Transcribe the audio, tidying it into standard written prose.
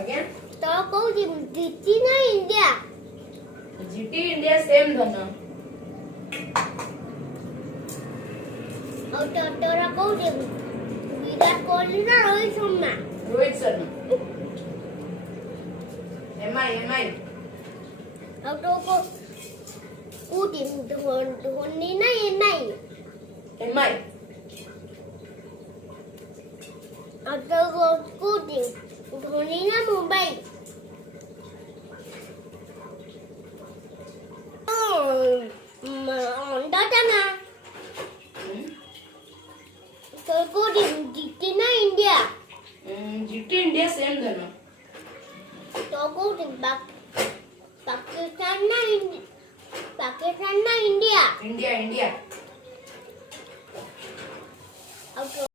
Again? तो कोई जीती ना इंडिया GT India same धन. और तो तोरा कोई विराट कोहली ना Rohit Sharma Rohit Sharma. MI. और तो कोई धोनी ना एमआई MI. और तो कोई धोनी ना मुंबई अंडा ना तो कोई जीती ना इंडिया GT India same धन. तो कोई पाकिस्तान ना इंडिया India. अब